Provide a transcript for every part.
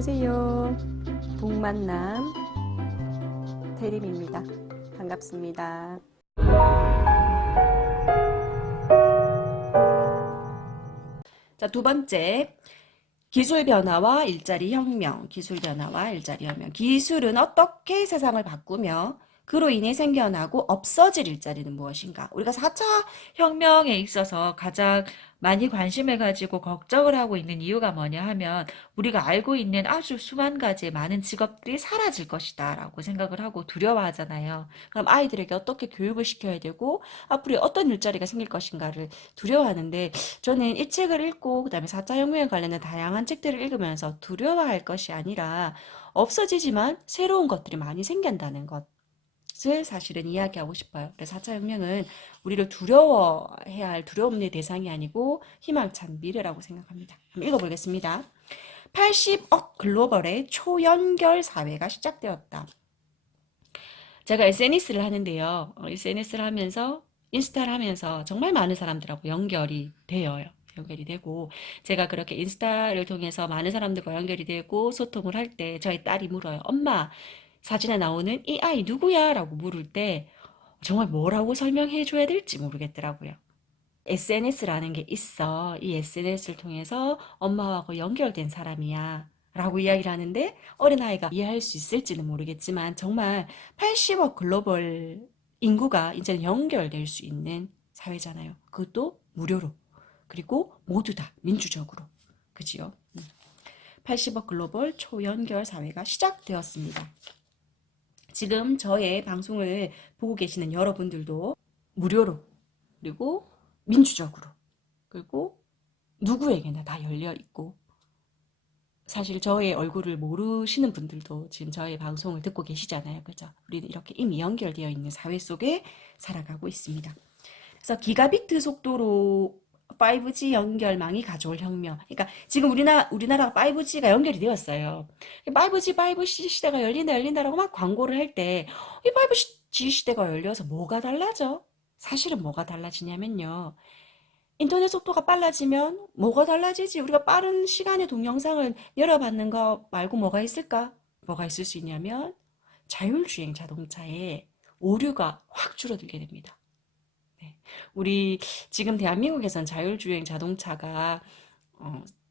안녕하세요. 동만남 대림입니다. 반갑습니다. 자, 두 번째. 기술 변화와 일자리 혁명. 기술 변화와 일자리 혁명. 기술은 어떻게 세상을 바꾸며 그로 인해 생겨나고 없어질 일자리는 무엇인가? 우리가 4차 혁명에 있어서 가장 많이 관심을 가지고 걱정을 하고 있는 이유가 뭐냐 하면 우리가 알고 있는 아주 수만 가지의 많은 직업들이 사라질 것이다 라고 생각을 하고 두려워하잖아요. 그럼 아이들에게 어떻게 교육을 시켜야 되고 앞으로 어떤 일자리가 생길 것인가를 두려워하는데 저는 이 책을 읽고 그다음에 4차 혁명에 관련된 다양한 책들을 읽으면서 두려워할 것이 아니라 없어지지만 새로운 것들이 많이 생긴다는 것을 사실은 이야기하고 싶어요. 그래서 4차 혁명은 우리를 두려워해야 할 두려움의 대상이 아니고 희망찬 미래라고 생각합니다. 한번 읽어보겠습니다. 80억 글로벌의 초연결 사회가 시작되었다. 제가 SNS를 하는데요. SNS를 하면서 인스타를 하면서 정말 많은 사람들하고 연결이 돼요. 연결이 되고 제가 그렇게 인스타를 통해서 많은 사람들과 연결이 되고 소통을 할 때 저희 딸이 물어요. 엄마, 사진에 나오는 이 아이 누구야? 라고 물을 때 정말 뭐라고 설명해 줘야 될지 모르겠더라고요. SNS라는 게 있어. 이 SNS를 통해서 엄마하고 연결된 사람이야. 라고 이야기를 하는데 어린아이가 이해할 수 있을지는 모르겠지만 정말 80억 글로벌 인구가 이제는 연결될 수 있는 사회잖아요. 그것도 무료로. 그리고 모두 다 민주적으로. 그지요? 80억 글로벌 초연결 사회가 시작되었습니다. 지금 저의 방송을 보고 계시는 여러분들도 무료로 그리고 민주적으로 그리고 누구에게나 다 열려 있고 사실 저의 얼굴을 모르시는 분들도 지금 저의 방송을 듣고 계시잖아요. 그죠? 우리는 이렇게 이미 연결되어 있는 사회 속에 살아가고 있습니다. 그래서 기가비트 속도로 5G 연결망이 가져올 혁명. 그러니까 지금 우리나라가 5G가 연결이 되었어요. 5G 시대가 열린다라고 막 광고를 할 때 이 5G 시대가 열려서 뭐가 달라져? 사실은 뭐가 달라지냐면요. 인터넷 속도가 빨라지면 뭐가 달라지지? 우리가 빠른 시간에 동영상을 열어받는 거 말고 뭐가 있을까? 뭐가 있을 수 있냐면 자율주행 자동차의 오류가 확 줄어들게 됩니다. 네. 우리 지금 대한민국에선 자율주행 자동차가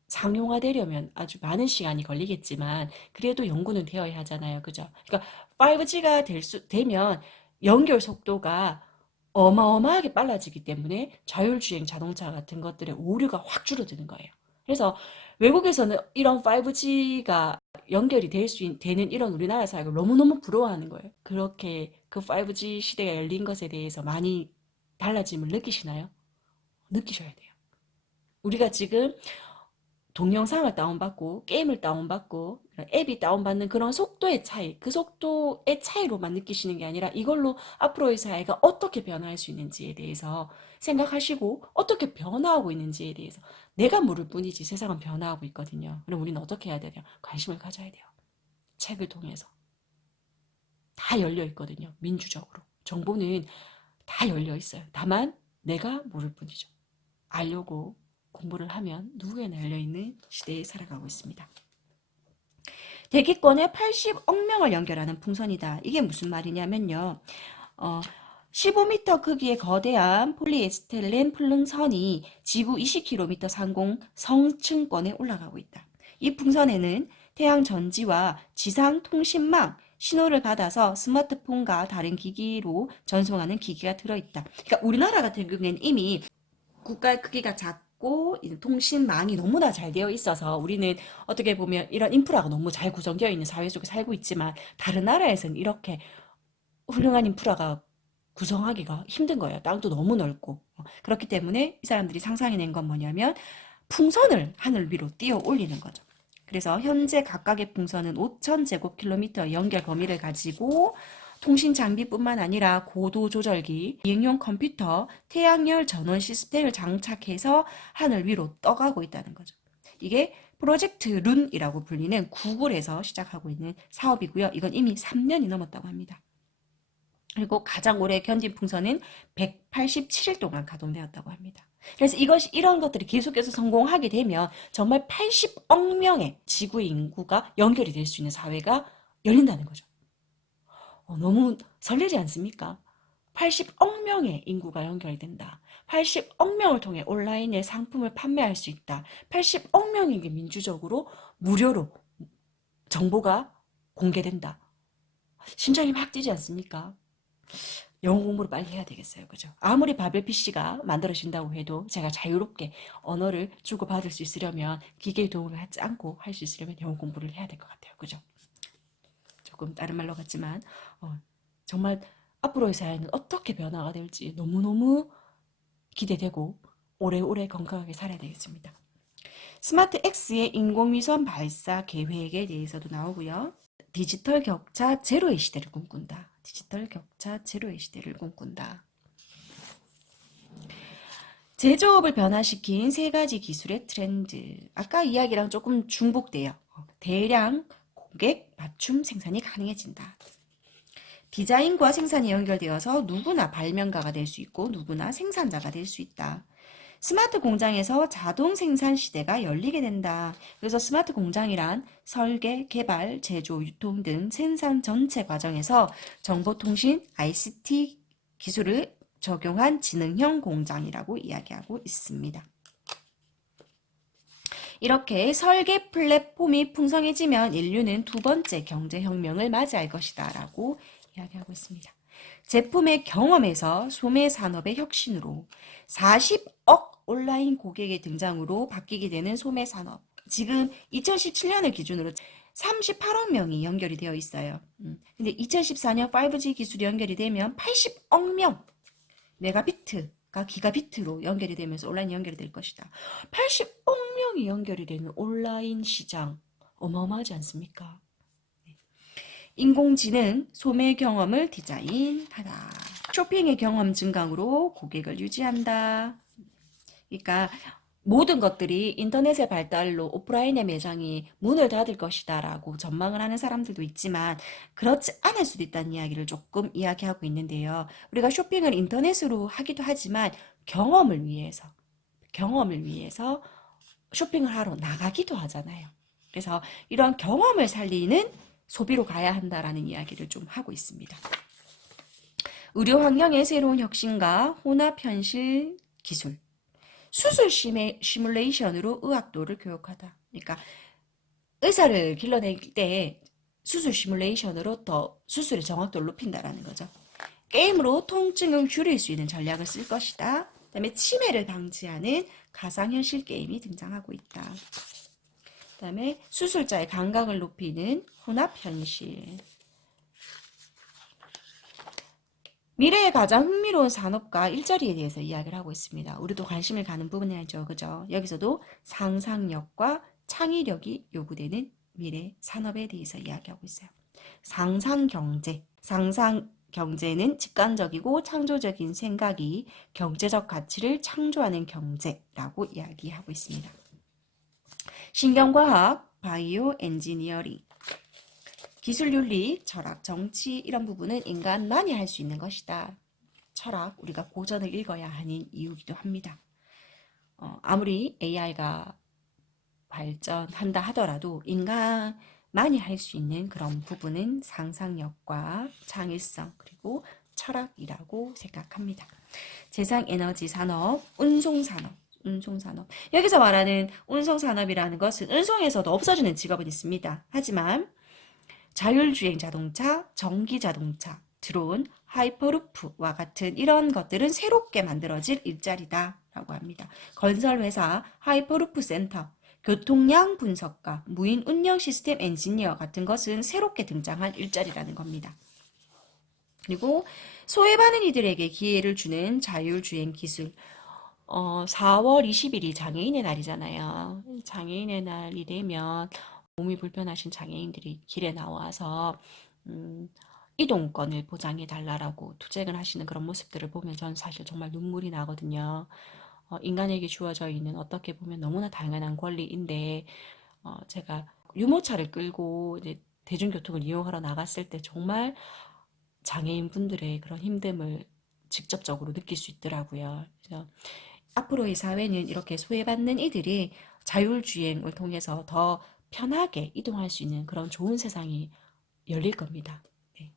상용화되려면 아주 많은 시간이 걸리겠지만 그래도 연구는 되어야 하잖아요. 그죠? 그러니까 5G가 되면 연결 속도가 어마어마하게 빨라지기 때문에 자율주행 자동차 같은 것들의 오류가 확 줄어드는 거예요. 그래서 외국에서는 이런 5G가 연결이 되는 이런 우리나라 사회를 너무너무 부러워하는 거예요. 그렇게 그 5G 시대가 열린 것에 대해서 많이 달라짐을 느끼시나요? 느끼셔야 돼요. 우리가 지금 동영상을 다운받고 게임을 다운받고 앱이 다운받는 그런 속도의 차이, 그 속도의 차이로만 느끼시는 게 아니라 이걸로 앞으로의 사회가 어떻게 변화할 수 있는지에 대해서 생각하시고 어떻게 변화하고 있는지에 대해서 내가 모를 뿐이지 세상은 변화하고 있거든요. 그럼 우리는 어떻게 해야 되냐? 관심을 가져야 돼요. 책을 통해서. 다 열려 있거든요. 민주적으로. 정보는 다 열려 있어요. 다만 내가 모를 뿐이죠. 알려고 공부를 하면 누구에나 열려있는 시대에 살아가고 있습니다. 대기권에 80억 명을 연결하는 풍선이다. 이게 무슨 말이냐면요. 15m 크기의 거대한 폴리에스텔렌 풍선이 지구 20km 상공 성층권에 올라가고 있다. 이 풍선에는 태양 전지와 지상 통신망, 신호를 받아서 스마트폰과 다른 기기로 전송하는 기기가 들어있다. 그러니까 우리나라 같은 경우에는 이미 국가의 크기가 작고 통신망이 너무나 잘 되어 있어서 우리는 어떻게 보면 이런 인프라가 너무 잘 구성되어 있는 사회 속에 살고 있지만 다른 나라에서는 이렇게 훌륭한 인프라가 구성하기가 힘든 거예요. 땅도 너무 넓고. 그렇기 때문에 이 사람들이 상상해낸 건 뭐냐면 풍선을 하늘 위로 띄어 올리는 거죠. 그래서 현재 각각의 풍선은 5,000제곱킬로미터 연결 범위를 가지고 통신 장비뿐만 아니라 고도 조절기, 비행용 컴퓨터, 태양열 전원 시스템을 장착해서 하늘 위로 떠가고 있다는 거죠. 이게 프로젝트 룬이라고 불리는 구글에서 시작하고 있는 사업이고요. 이건 이미 3년이 넘었다고 합니다. 그리고 가장 오래 견딘 풍선은 187일 동안 가동되었다고 합니다. 그래서 이런 것들이 계속해서 성공하게 되면 정말 80억 명의 지구의 인구가 연결이 될 수 있는 사회가 열린다는 거죠. 너무 설레지 않습니까? 80억 명의 인구가 연결된다. 80억 명을 통해 온라인에 상품을 판매할 수 있다. 80억 명에게 민주적으로 무료로 정보가 공개된다. 심장이 막 뛰지 않습니까? 영어 공부를 빨리 해야 되겠어요. 그죠? 아무리 바벨 PC가 만들어진다고 해도 제가 자유롭게 언어를 주고받을 수 있으려면 기계의 도움을 받지 않고 할 수 있으려면 영어 공부를 해야 될 것 같아요. 그죠? 조금 다른 말로 같지만 정말 앞으로의 사회는 어떻게 변화가 될지 너무너무 기대되고 오래오래 건강하게 살아야 되겠습니다. 스마트 X의 인공위성 발사 계획에 대해서도 나오고요. 디지털 격차 제로의 시대를 꿈꾼다. 디지털 격차 제로의 시대를 꿈꾼다. 제조업을 변화시킨 세 가지 기술의 트렌드. 아까 이야기랑 조금 중복돼요. 대량 고객 맞춤 생산이 가능해진다. 디자인과 생산이 연결되어서 누구나 발명가가 될 수 있고 누구나 생산자가 될 수 있다. 스마트 공장에서 자동 생산 시대가 열리게 된다. 그래서 스마트 공장이란 설계, 개발, 제조, 유통 등 생산 전체 과정에서 정보통신, ICT 기술을 적용한 지능형 공장이라고 이야기하고 있습니다. 이렇게 설계 플랫폼이 풍성해지면 인류는 두 번째 경제혁명을 맞이할 것이다 라고 이야기하고 있습니다. 제품의 경험에서 소매 산업의 혁신으로 40억 온라인 고객의 등장으로 바뀌게 되는 소매 산업. 지금 2017년을 기준으로 38억 명이 연결이 되어 있어요. 근데 2014년 5G 기술이 연결이 되면 80억 명 메가비트가 기가비트로 연결이 되면서 온라인이 연결이 될 것이다. 80억 명이 연결이 되는 온라인 시장 어마어마하지 않습니까? 인공지능 소매 경험을 디자인하다. 쇼핑의 경험 증강으로 고객을 유지한다. 그러니까 모든 것들이 인터넷의 발달로 오프라인의 매장이 문을 닫을 것이다 라고 전망을 하는 사람들도 있지만 그렇지 않을 수도 있다는 이야기를 조금 이야기하고 있는데요. 우리가 쇼핑을 인터넷으로 하기도 하지만 경험을 위해서 쇼핑을 하러 나가기도 하잖아요. 그래서 이런 경험을 살리는 소비로 가야 한다라는 이야기를 좀 하고 있습니다. 의료 환경의 새로운 혁신과 혼합 현실 기술, 수술 시뮬레이션으로 의학도를 교육하다. 그러니까 의사를 길러낼 때 수술 시뮬레이션으로 더 수술의 정확도를 높인다라는 거죠. 게임으로 통증을 줄일 수 있는 전략을 쓸 것이다. 그다음에 치매를 방지하는 가상현실 게임이 등장하고 있다. 그다음에 수술자의 감각을 높이는 혼합현실. 미래의 가장 흥미로운 산업과 일자리에 대해서 이야기를 하고 있습니다. 우리도 관심을 가는 부분이죠. 그죠? 여기서도 상상력과 창의력이 요구되는 미래 산업에 대해서 이야기하고 있어요. 상상경제. 상상경제는 직관적이고 창조적인 생각이 경제적 가치를 창조하는 경제라고 이야기하고 있습니다. 신경과학, 바이오 엔지니어링. 기술 윤리, 철학, 정치 이런 부분은 인간만이 할 수 있는 것이다. 철학, 우리가 고전을 읽어야 하는 이유기도 합니다. 아무리 AI가 발전한다 하더라도 인간만이 할 수 있는 그런 부분은 상상력과 창의성 그리고 철학이라고 생각합니다. 재생에너지 산업, 운송산업. 여기서 말하는 운송산업이라는 것은 운송에서도 없어지는 직업은 있습니다. 하지만 자율주행 자동차, 전기 자동차, 드론, 하이퍼루프와 같은 이런 것들은 새롭게 만들어질 일자리다 라고 합니다. 건설회사, 하이퍼루프 센터, 교통량 분석가, 무인 운영 시스템 엔지니어 같은 것은 새롭게 등장한 일자리라는 겁니다. 그리고 소외받은 이들에게 기회를 주는 자율주행 기술. 4월 20일이 장애인의 날이잖아요. 장애인의 날이 되면 몸이 불편하신 장애인들이 길에 나와서 이동권을 보장해 달라라고 투쟁을 하시는 그런 모습들을 보면 저는 사실 정말 눈물이 나거든요. 인간에게 주어져 있는 어떻게 보면 너무나 당연한 권리인데 제가 유모차를 끌고 이제 대중교통을 이용하러 나갔을 때 정말 장애인 분들의 그런 힘듦을 직접적으로 느낄 수 있더라고요. 그래서 앞으로의 사회는 이렇게 소외받는 이들이 자율주행을 통해서 더 편하게 이동할 수 있는 그런 좋은 세상이 열릴 겁니다. 네.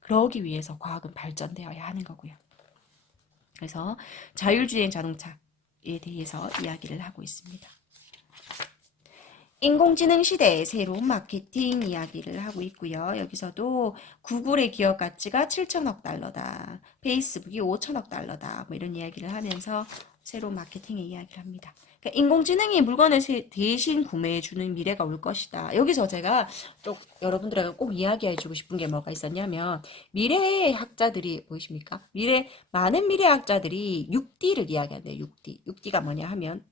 그러기 위해서 과학은 발전되어야 하는 거고요. 그래서 자율주행 자동차에 대해서 이야기를 하고 있습니다. 인공지능 시대의 새로운 마케팅 이야기를 하고 있고요. 여기서도 구글의 기업 가치가 7천억 달러다. 페이스북이 5천억 달러다. 뭐 이런 이야기를 하면서 새로운 마케팅의 이야기를 합니다. 그러니까 인공지능이 물건을 대신 구매해주는 미래가 올 것이다. 여기서 제가 또 여러분들에게 꼭 이야기해주고 싶은 게 뭐가 있었냐면 미래의 학자들이 보이십니까? 많은 미래학자들이 6D를 이야기한대요. 6D. 6D가 뭐냐 하면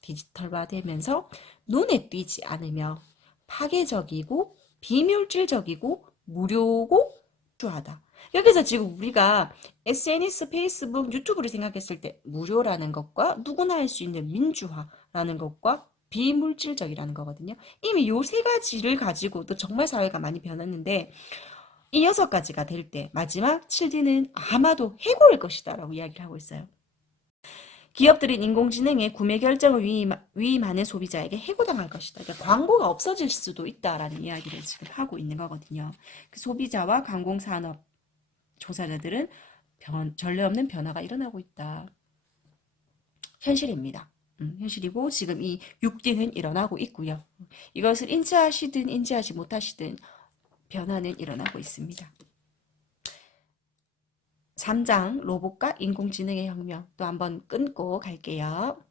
디지털화되면서 눈에 띄지 않으며 파괴적이고 비물질적이고 무료고 주하다. 여기서 지금 우리가 SNS, 페이스북, 유튜브를 생각했을 때 무료라는 것과 누구나 할 수 있는 민주화라는 것과 비물질적이라는 거거든요. 이미 요 세 가지를 가지고도 정말 사회가 많이 변했는데 이 6가지가 될 때 마지막 7D는 아마도 해고일 것이다 라고 이야기를 하고 있어요. 기업들은 인공지능의 구매 결정을 위임하는 소비자에게 해고당할 것이다. 그러니까 광고가 없어질 수도 있다라는 이야기를 지금 하고 있는 거거든요. 그 소비자와 관공산업 종사자들은 전례 없는 변화가 일어나고 있다. 현실입니다. 현실이고 지금 이 6D는 일어나고 있고요. 이것을 인지하시든 인지하지 못하시든 변화는 일어나고 있습니다. 3장 로봇과 인공지능의 혁명 또 한번 끊고 갈게요.